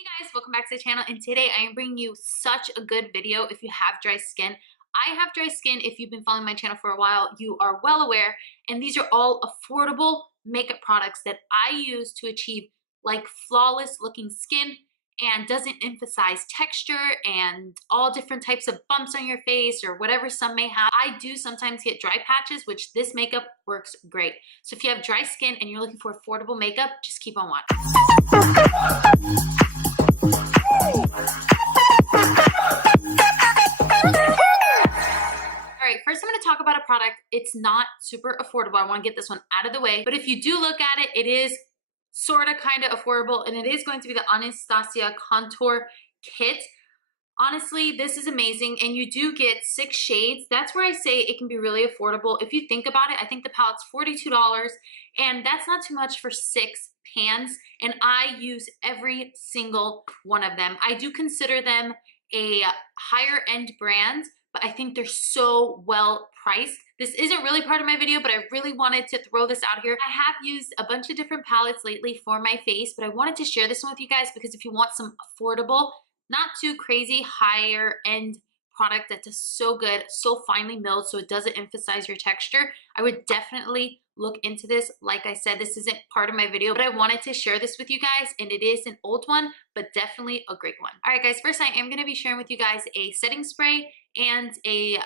Hey guys, welcome back to the channel, and today I am bringing you such a good video if you have dry skin. I have dry skin. If you've been following my channel for a while, you are well aware, and these are all affordable makeup products that I use to achieve like flawless looking skin and doesn't emphasize texture and all different types of bumps on your face or whatever some may have. I do sometimes get dry patches, which this makeup works great. So if you have dry skin and you're looking for affordable makeup, just keep on watching. Alright, first I'm going to talk about a product. It's not super affordable. I want to get this one out of the way. But if you do look at it, it is sort of kind of affordable. And it is going to be the Anastasia Contour Kit. Honestly, this is amazing. And you do get 6 shades. That's where I say it can be really affordable. If you think about it, I think the palette's $42. And that's not too much for 6 pans. And I use every single one of them. I do consider them a higher end brand, but I think they're so well priced. This isn't really part of my video, but I really wanted to throw this out here. I have used a bunch of different palettes lately for my face, but I wanted to share this one with you guys because if you want some affordable, not too crazy, higher end product that's just so good, so finely milled, so it doesn't emphasize your texture, I would definitely look into this. Like I said, this isn't part of my video, but I wanted to share this with you guys, and it is an old one, but definitely a great one. All right, guys, first I am going to be sharing with you guys a setting spray and a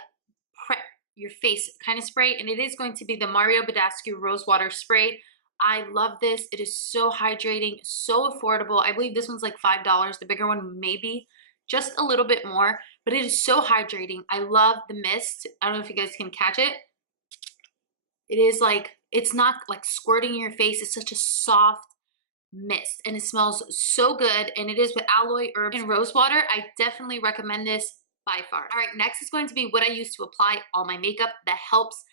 prep your face kind of spray, and it is going to be the Mario Badescu Rose Water Spray. I love this. It is so hydrating, so affordable. I believe this one's like $5. The bigger one maybe just a little bit more, but it is so hydrating. I love the mist. I don't know if you guys can catch it. It is like, it's not like squirting in your face. It's such a soft mist and it smells so good, and it is with aloe, herbs, and rose water. I definitely recommend this by far. All right, next is going to be what I use to apply all my makeup that helps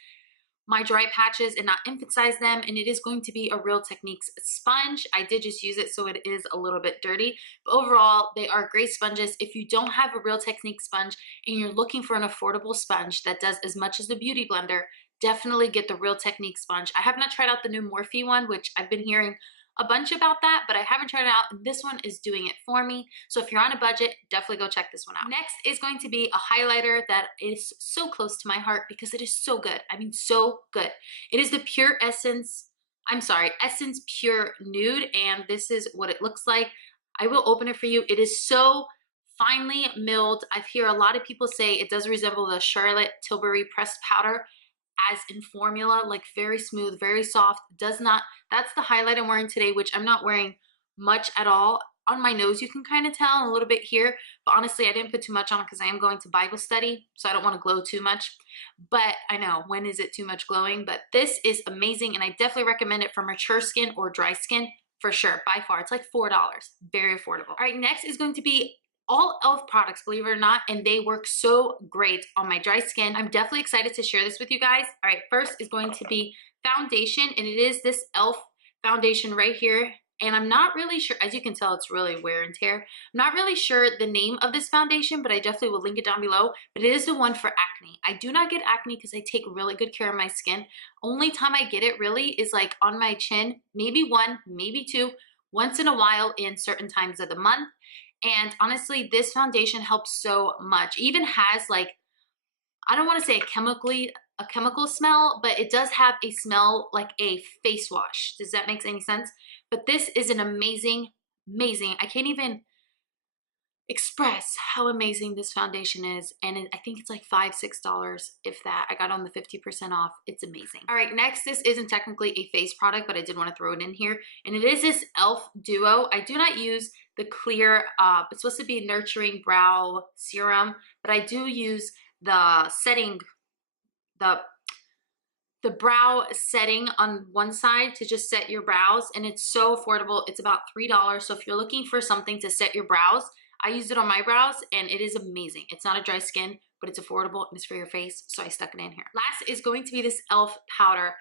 my dry patches and not emphasize them, and it is going to be a Real Techniques sponge. I did just use it, so it is a little bit dirty, but overall they are great sponges. If you don't have a Real Techniques sponge and you're looking for an affordable sponge that does as much as the Beauty Blender, definitely get the Real Techniques sponge. I have not tried out the new Morphe one, which I've been hearing a bunch about that, but I haven't tried it out, and this one is doing it for me. So if you're on a budget, definitely go check this one out. Next is going to be a highlighter that is so close to my heart because it is so good. I mean, so good. It is the Pure Essence, Essence Pure Nude, and this is what it looks like. I will open it for you. It is so finely milled. I hear a lot of people say it does resemble the Charlotte Tilbury pressed powder as in formula, like very smooth, very soft. Does not, that's the highlight I'm wearing today, which I'm not wearing much at all. On my nose you can kind of tell, a little bit here, but honestly I didn't put too much on because I am going to Bible study, so I don't want to glow too much. But I know, when is it too much glowing? But this is amazing, and I definitely recommend it for mature skin or dry skin for sure. By far, it's like $4, very affordable. All right, next is going to be all e.l.f. products, believe it or not, and they work so great on my dry skin. I'm definitely excited to share this with you guys. All right, first is going to be foundation, and it is this e.l.f. foundation right here. And I'm not really sure, as you can tell, it's really wear and tear. I'm not really sure the name of this foundation, but I definitely will link it down below. But it is the one for acne. I do not get acne because I take really good care of my skin. Only time I get it really is like on my chin, maybe one, maybe two, once in a while in certain times of the month. And honestly, this foundation helps so much. It even has like, I don't want to say a chemical smell, but it does have a smell like a face wash. Does that make any sense? But this is an amazing, I can't even express how amazing this foundation is. And I think it's like $5, $6, if that. I got on the 50% off. It's amazing. All right, next, this isn't technically a face product, but I did want to throw it in here. And it is this e.l.f. Duo. I do not use the clear, it's supposed to be nurturing brow serum, but I do use the setting, the brow setting on one side to just set your brows, and it's so affordable. It's about $3. So if you're looking for something to set your brows, I used it on my brows and it is amazing. It's not a dry skin, but it's affordable and it's for your face, so I stuck it in here. Last is going to be this e.l.f. powder.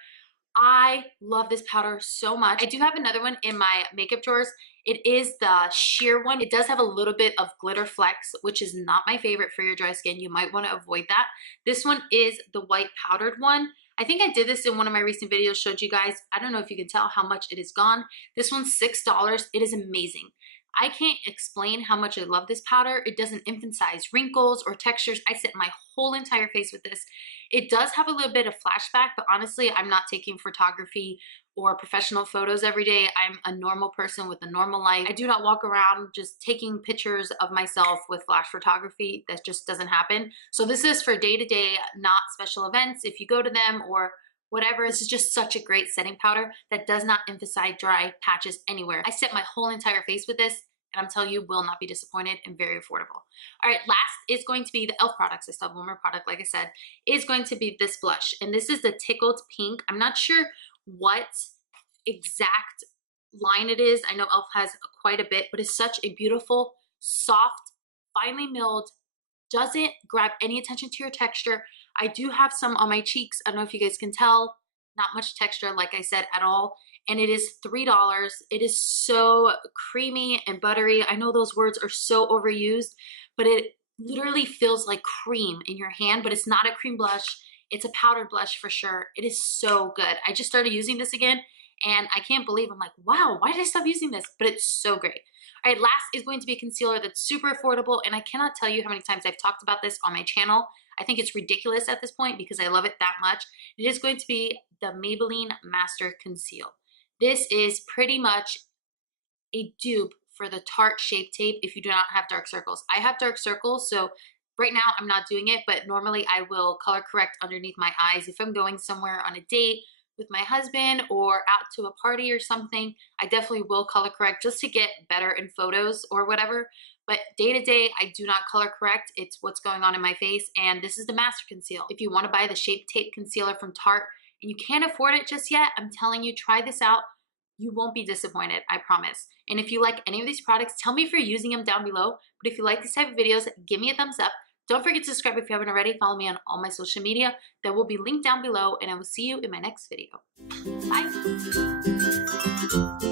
I love this powder so much. I do have another one in my makeup drawers. It is the sheer one. It does have a little bit of glitter flecks, which is not my favorite for your dry skin. You might want to avoid that. This one is the white powdered one. I think I did this in one of my recent videos, showed you guys. I don't know if you can tell how much it is gone. This one's $6. It is amazing. I can't explain how much I love this powder. It doesn't emphasize wrinkles or textures. I set my whole entire face with this. It does have a little bit of flashback, but honestly, I'm not taking photography or professional photos every day. I'm a normal person with a normal life. I do not walk around just taking pictures of myself with flash photography. That just doesn't happen. So this is for day to day, not special events. If you go to them or whatever, this is just such a great setting powder that does not emphasize dry patches anywhere. I set my whole entire face with this, and I'm telling you, will not be disappointed, and very affordable. All right, last is going to be the e.l.f. products. I still have one more product, like I said, is going to be this blush. And this is the Tickled Pink. I'm not sure what exact line it is. I know e.l.f. has quite a bit, but it's such a beautiful, soft, finely milled, doesn't grab any attention to your texture. I do have some on my cheeks. I don't know if you guys can tell, not much texture, like I said, at all. And it is $3. It is so creamy and buttery. I know those words are so overused, but it literally feels like cream in your hand, but it's not a cream blush. It's a powdered blush for sure. It is so good. I just started using this again, and I can't believe, I'm like, wow, why did I stop using this? But it's so great. All right, last is going to be a concealer that's super affordable, and I cannot tell you how many times I've talked about this on my channel. I think it's ridiculous at this point because I love it that much. It is going to be the Maybelline Master Conceal. This is pretty much a dupe for the Tarte Shape Tape if you do not have dark circles. I have dark circles, so right now I'm not doing it, but normally I will color correct underneath my eyes. If I'm going somewhere on a date with my husband or out to a party or something, I definitely will color correct just to get better in photos or whatever. But day to day, I do not color correct. It's what's going on in my face, and this is the Master Conceal. If you want to buy the Shape Tape Concealer from Tarte and you can't afford it just yet, I'm telling you, try this out. You won't be disappointed, I promise. And if you like any of these products, tell me if you're using them down below. But if you like these type of videos, give me a thumbs up. Don't forget to subscribe if you haven't already. Follow me on all my social media. That will be linked down below, and I will see you in my next video. Bye.